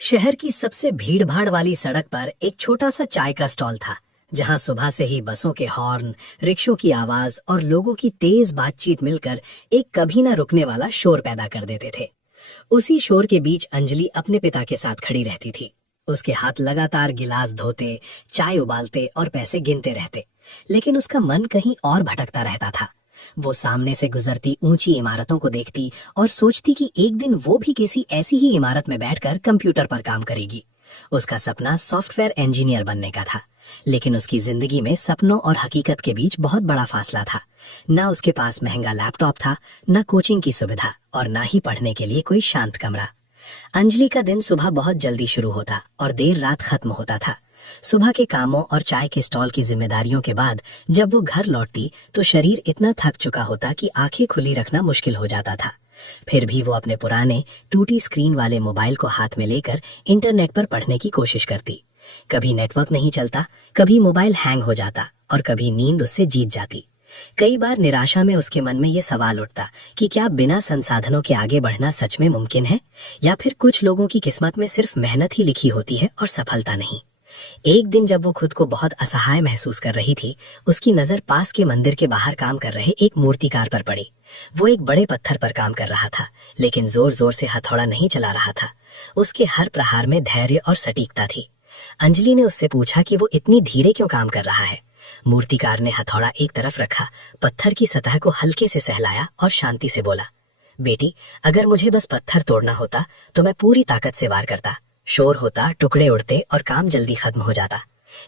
शहर की सबसे भीड़-भाड़ वाली सड़क पर एक छोटा सा चाय का स्टॉल था, जहां सुबह से ही बसों के हॉर्न, रिक्शों की आवाज और लोगों की तेज बातचीत मिलकर एक कभी ना रुकने वाला शोर पैदा कर देते थे। उसी शोर के बीच अंजलि अपने पिता के साथ खड़ी रहती थी। उसके हाथ लगातार गिलास धोते, चाय उबालते और पैसे गिनते रहते, लेकिन उसका मन कहीं और भटकता रहता था। वो सामने से गुजरती ऊंची इमारतों को देखती और सोचती कि एक दिन वो भी किसी ऐसी ही इमारत में बैठकर कंप्यूटर पर काम करेगी। उसका सपना सॉफ्टवेयर इंजीनियर बनने का था, लेकिन उसकी जिंदगी में सपनों और हकीकत के बीच बहुत बड़ा फासला था। ना उसके पास महंगा लैपटॉप था, ना कोचिंग की सुविधा और ना ही पढ़ने के लिए कोई शांत कमरा। अंजलि का दिन सुबह बहुत जल्दी शुरू होता और देर रात खत्म होता था। सुबह के कामों और चाय के स्टॉल की जिम्मेदारियों के बाद जब वो घर लौटती तो शरीर इतना थक चुका होता कि आंखें खुली रखना मुश्किल हो जाता था। फिर भी वो अपने पुराने टूटी स्क्रीन वाले मोबाइल को हाथ में लेकर इंटरनेट पर पढ़ने की कोशिश करती। कभी नेटवर्क नहीं चलता, कभी मोबाइल हैंग हो जाता और कभी नींद उससे जीत जाती। कई बार निराशा में उसके मन में ये सवाल उठता कि क्या बिना संसाधनों के आगे बढ़ना सच में मुमकिन है, या फिर कुछ लोगों की किस्मत में सिर्फ मेहनत ही लिखी होती है और सफलता नहीं। एक दिन जब वो खुद को बहुत असहाय महसूस कर रही थी, उसकी नजर पास के मंदिर के बाहर काम कर रहे एक मूर्तिकार पर पड़ी। वो एक बड़े पत्थर पर काम कर रहा था, लेकिन जोर जोर से हथौड़ा नहीं चला रहा था। उसके हर प्रहार में धैर्य और सटीकता थी। अंजलि ने उससे पूछा कि वो इतनी धीरे क्यों काम कर रहा है। मूर्तिकार ने हथौड़ा एक तरफ रखा, पत्थर की सतह को हल्के से सहलाया और शांति से बोला, बेटी, अगर मुझे बस पत्थर तोड़ना होता तो मैं पूरी ताकत से वार करता। शोर होता, टुकड़े उड़ते और काम जल्दी खत्म हो जाता।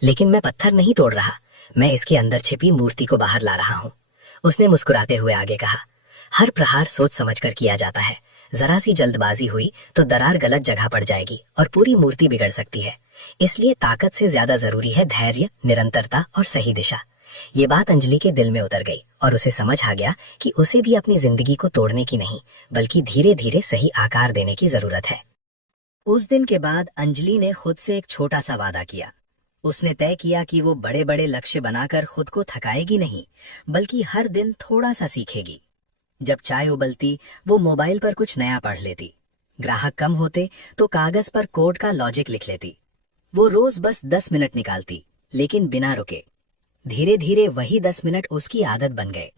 लेकिन मैं पत्थर नहीं तोड़ रहा, मैं इसके अंदर छिपी मूर्ति को बाहर ला रहा हूँ। उसने मुस्कुराते हुए आगे कहा, हर प्रहार सोच समझकर किया जाता है। जरा सी जल्दबाजी हुई तो दरार गलत जगह पड़ जाएगी और पूरी मूर्ति बिगड़ सकती है। इसलिए ताकत से ज्यादा जरूरी है धैर्य, निरंतरता और सही दिशा। ये बात अंजलि के दिल में उतर गई और उसे समझ आ गया कि उसे भी अपनी जिंदगी को तोड़ने की नहीं, बल्कि धीरे धीरे सही आकार देने की जरूरत है। उस दिन के बाद अंजलि ने खुद से एक छोटा सा वादा किया। उसने तय किया कि वो बड़े बड़े लक्ष्य बनाकर खुद को थकाएगी नहीं, बल्कि हर दिन थोड़ा सा सीखेगी। जब चाय उबलती, वो मोबाइल पर कुछ नया पढ़ लेती। ग्राहक कम होते तो कागज पर कोड का लॉजिक लिख लेती। वो रोज बस 10 मिनट निकालती, लेकिन बिना रुके। धीरे धीरे वही 10 मिनट उसकी आदत बन गए।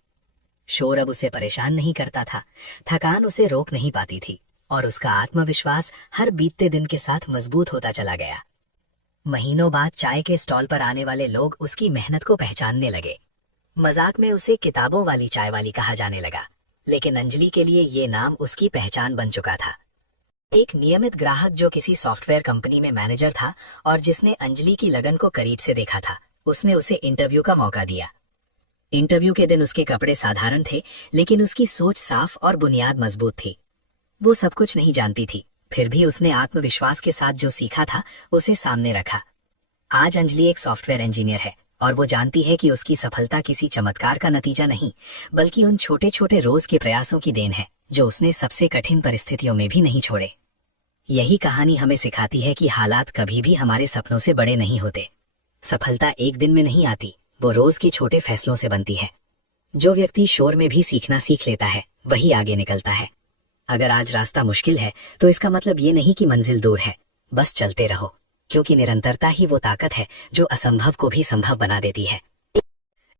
शोर अब उसे परेशान नहीं करता था, थकान उसे रोक नहीं पाती थी और उसका आत्मविश्वास हर बीतते दिन के साथ मजबूत होता चला गया। महीनों बाद चाय के स्टॉल पर आने वाले लोग उसकी मेहनत को पहचानने लगे। मजाक में उसे किताबों वाली चाय वाली कहा जाने लगा, लेकिन अंजलि के लिए ये नाम उसकी पहचान बन चुका था। एक नियमित ग्राहक जो किसी सॉफ्टवेयर कंपनी में मैनेजर था और जिसने अंजलि की लगन को करीब से देखा था, उसने उसे इंटरव्यू का मौका दिया। इंटरव्यू के दिन उसके कपड़े साधारण थे, लेकिन उसकी सोच साफ और बुनियाद मजबूत थी। वो सब कुछ नहीं जानती थी, फिर भी उसने आत्मविश्वास के साथ जो सीखा था उसे सामने रखा। आज अंजलि एक सॉफ्टवेयर इंजीनियर है और वो जानती है कि उसकी सफलता किसी चमत्कार का नतीजा नहीं, बल्कि उन छोटे छोटे रोज के प्रयासों की देन है जो उसने सबसे कठिन परिस्थितियों में भी नहीं छोड़े। यही कहानी हमें सिखाती है कि हालात कभी भी हमारे सपनों से बड़े नहीं होते। सफलता एक दिन में नहीं आती, वो रोज के छोटे फैसलों से बनती है। जो व्यक्ति शोर में भी सीखना सीख लेता है, वही आगे निकलता है। अगर आज रास्ता मुश्किल है तो इसका मतलब ये नहीं कि मंजिल दूर है। बस चलते रहो, क्योंकि निरंतरता ही वो ताकत है जो असंभव को भी संभव बना देती है।